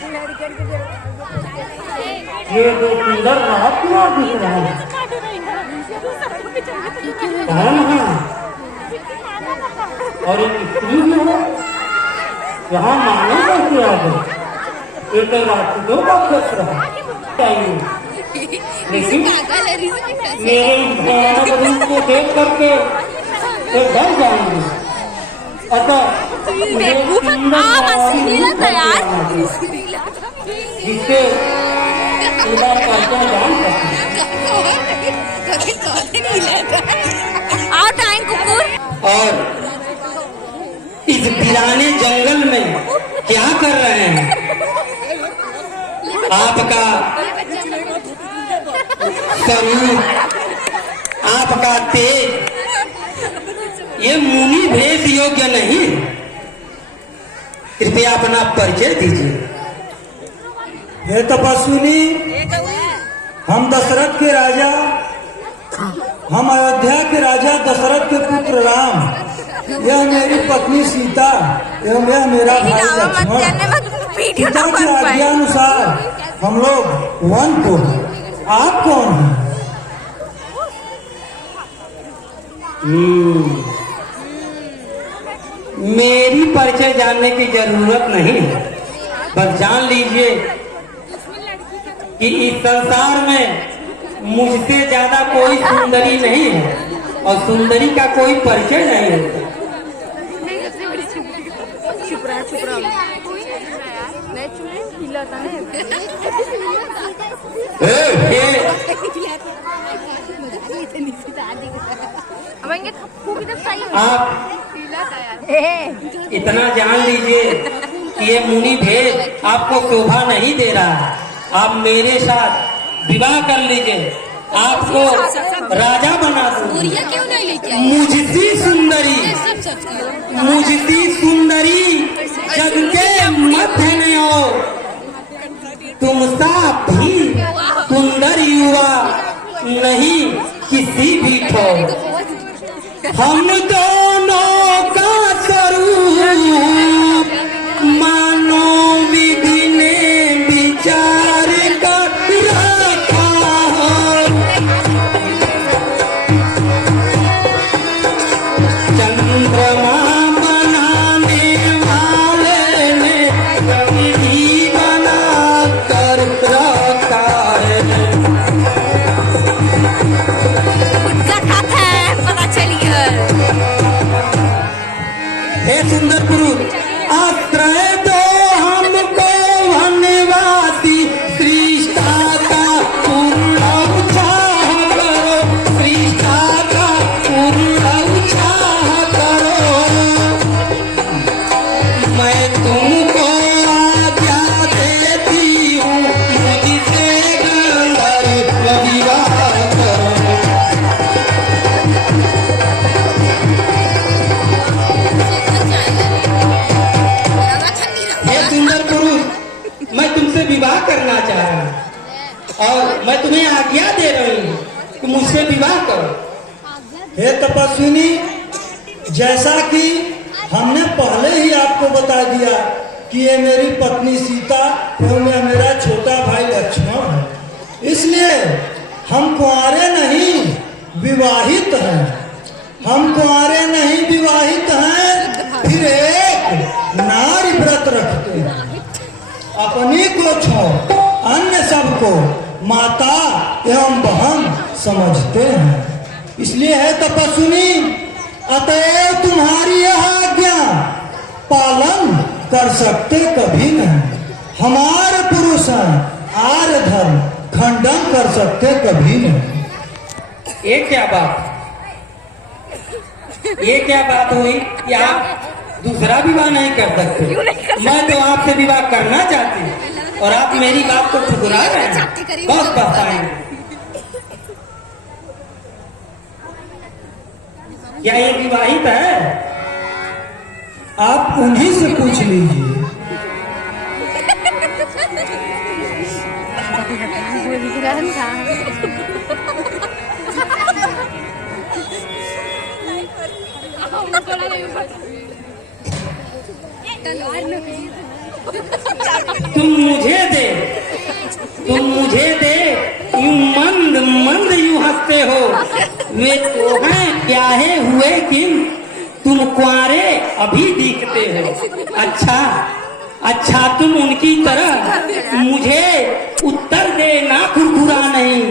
ये जो सुंदर रात क्यों दिख रहा है? कौन है? और एक स्त्री भी है यहाँ मानो कैसे आ गए? एक रात दो का क्षेत्र है चाहिए, लेकिन मेरे इस भयानक रूप को देख करके वे डर जाएंगे। अतः जिससे पूरा पहचान जान सकते। और इस वीराने जंगल में क्या कर रहे हैं? आपका स्वरूप, आपका तेज ये मुनि भेष योग्य नहीं। कृपया अपना परिचय दीजिए। हे तपस्विनी, हम दशरथ के राजा, हम अयोध्या के राजा दशरथ के पुत्र राम, यह मेरी पत्नी सीता एवं यह मेरा भाई लक्ष्मण। पिता की आज्ञा अनुसार हम लोग वन को हैं। आप कौन हैं? मेरी परिचय जानने की जरूरत नहीं है, बस जान लीजिए कि इस संसार में मुझसे ज्यादा कोई सुंदरी नहीं है और सुंदरी का कोई परिचय नहीं होता। आप इतना जान लीजिए कि ये मुनि भेद आपको शोभा नहीं दे रहा है। आप मेरे साथ विवाह कर लीजिए, आपको राजा बना दूंगी। मुझसी सुंदरी जग के मध्य में हो, तुम सा भी सुंदर युवा नहीं किसी भी ठोर। हम दोनों का स्वरूप मानो विधि ने विचार कर रखा है। चंद्रमा बनाने वाले ने विधि बना कर रखा है। हे सुंदर पुरुष, आश्रय दो हमको वनवासी, सृष्टा का पूर्ण उछाह करो, सृष्टा का पूर्ण उछाह करो। मैं तुमको आज्ञा देती हूँ, मुझसे गंधर्व विवाह करो। विवाह करना चाह रहा हूं और मैं तुम्हें आज्ञा दे रही हूँ कि मुझसे विवाह करो। हे तपस्विनी, जैसा कि हमने पहले ही आपको बता दिया कि ये मेरी पत्नी सीता एवं यह मेरा छोटा भाई लक्ष्मण है, इसलिए हम कुंवारे नहीं विवाहित हैं। हम कुंवारे नहीं विवाहित हैं, फिर एक नारी व्रत रखते हैं। अपनी को छोड़ अन्य सबको माता एवं बहन समझते हैं। इसलिए है तपस्विनी, अतएव तुम्हारी यह आज्ञा पालन कर सकते कभी नहीं। हमारे पुरुष हैं, आर्य धर्म खंडन कर सकते कभी नहीं। ये क्या बात हुई कि आप दूसरा विवाह नहीं कर सकते? मैं तो आपसे विवाह करना चाहती हूँ और आप मेरी बात को ठुकरा रहे हैं। बस बताएंगे क्या ये विवाहित है? आप उन्हीं से पूछ लीजिए। तलवार तुम मुझे दे यूं मंद मंद यूं हंसते हो। वे तो हैं ब्याहे हुए किन, तुम कुंवारे अभी दिखते हो। अच्छा तुम उनकी तरह मुझे उत्तर देना कुरकुरा नहीं।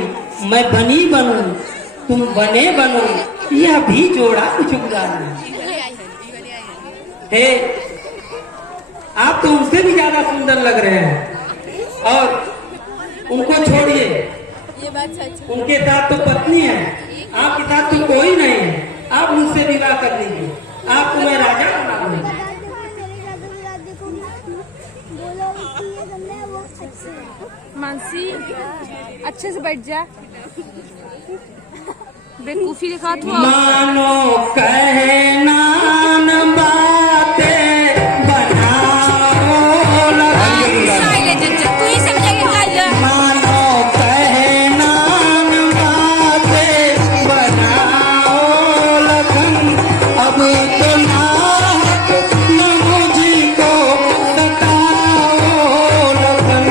मैं बनी बनूं तुम बने बनो, यह भी जोड़ा कुछ बुरा नहीं। हे, आप तो उनसे भी ज्यादा सुंदर लग रहे हैं। और उनको छोड़िए, ये बात सच है। उनके साथ तो पत्नी है, आपके साथ तो कोई नहीं है। आप मुझसे विवाह कर लीजिए, आपको मैं राजा बना दूंगा। मानसी अच्छे से बैठ जा, बेवकूफी दिखा तू। मानो कहना न बातें बनाओ तू ही समझेगा। मानो कहना न बातें बनाओ लखन, अब तो नाहक न मुझको सताओ लखन।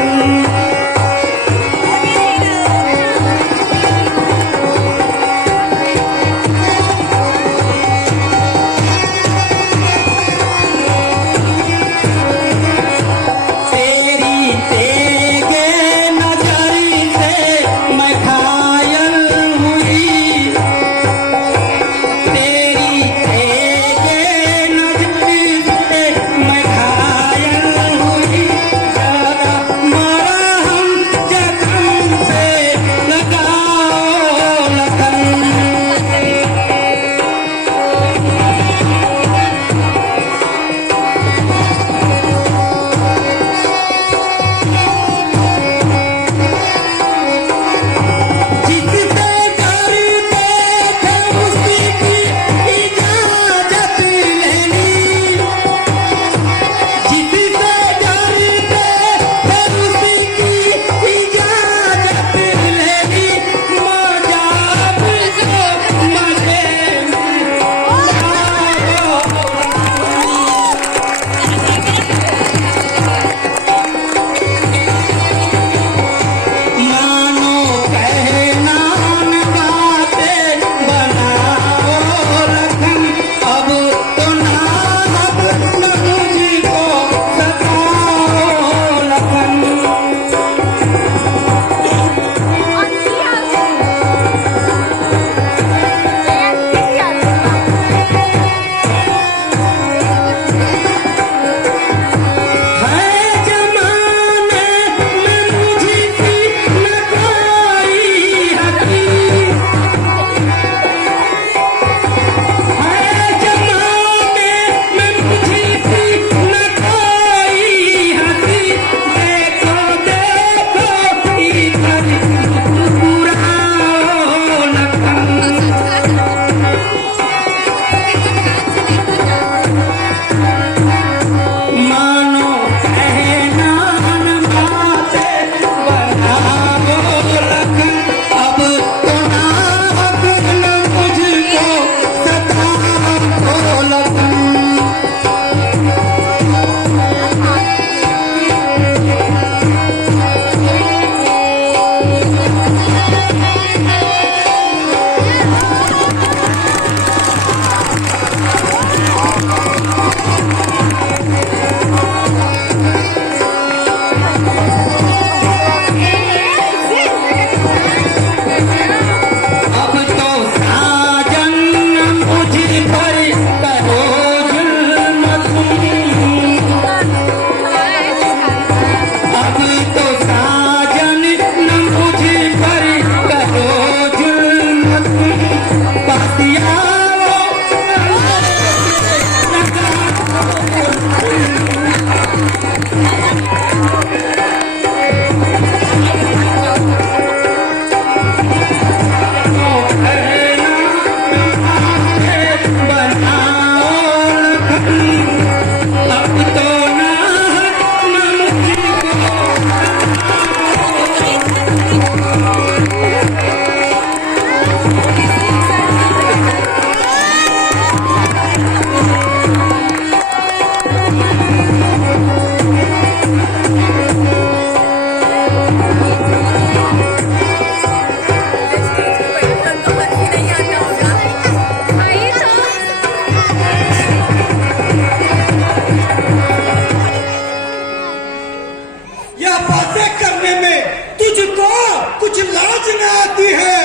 कुछ लाज न आती है,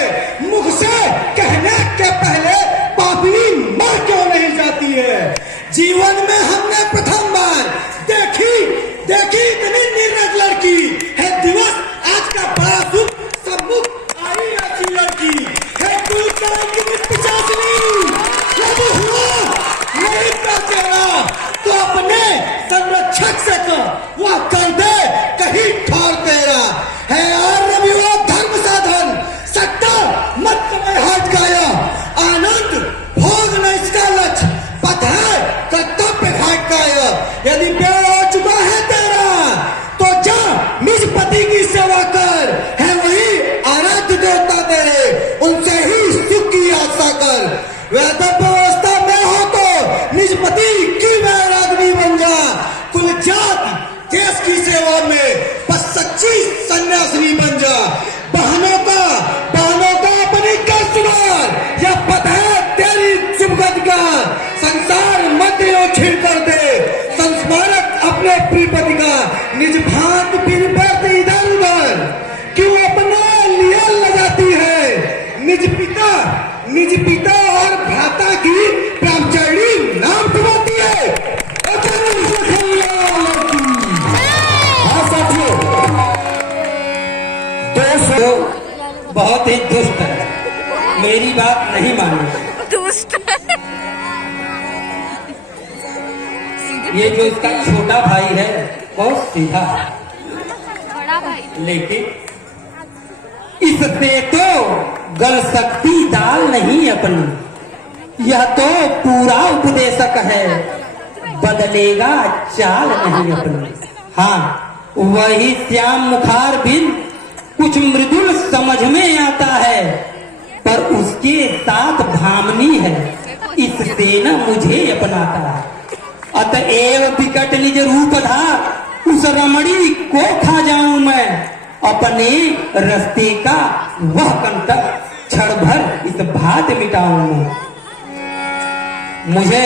मुख से कहने के पहले पापी मर क्यों नहीं जाती है। जीवन में हमने प्रथम बार देखी इतनी निर्लज लड़की है। दिवस आज का बड़ा सुख सम्मुख आई ऐसी लड़की है। कुल की पिचासनी यदि हुआ नहीं पहुंचेगा तो अपने संरक्षक से वह कर दे कहीं ठोर तेरा है। और रविवार धर्म साधन सट्टा मत में हट गया आनंद भोग न इसका लक्ष्य पथ है कर्तव्य घाट का। यदि बेड़ा हो चुका है तेरा तो जा निज पति की सेवा कर, है वही आराध्य देवता तेरे, उनसे ही सुख की आशा कर। वेदव्य व्यवस्था में हो तो निज पति की वैराग्नि बन जा। कुल जाति देश की सेवा में बस सच्ची सन्यासिनी बन जा। बहनों का अपनी कर सुधार, यह पथ है तेरी सुभगति का। संसार मत छिड़ कर दे संस्मारक अपने प्रियपति का। निज भांत फिर बैठ इधर उधर क्यों अपना लिए लगाती है। निज पिता और भ्राता की ब्रह्मचारिणी नाम डुबाती है। हाँ साथियों, दोस्त बहुत ही दुष्ट है, मेरी बात नहीं मानेगा। दुष्ट ये जो इसका छोटा भाई है बहुत सीधा है, बड़ा भाई लेकिन इससे तो गल सकती दाल नहीं अपनी। यह तो पूरा उपदेशक है, बदलेगा चाल नहीं अपनी। हाँ, वही श्याम मुखार बिन कुछ मृदुल समझ में आता है, पर उसके साथ भामनी है, इससे न मुझे अपनाता है। अतएव विकट निज रूप धार उस रमणी को खा जाऊं मैं। अपने रस्ते का वह कंटक क्षण भर इस भात मिटाऊं मैं। मुझे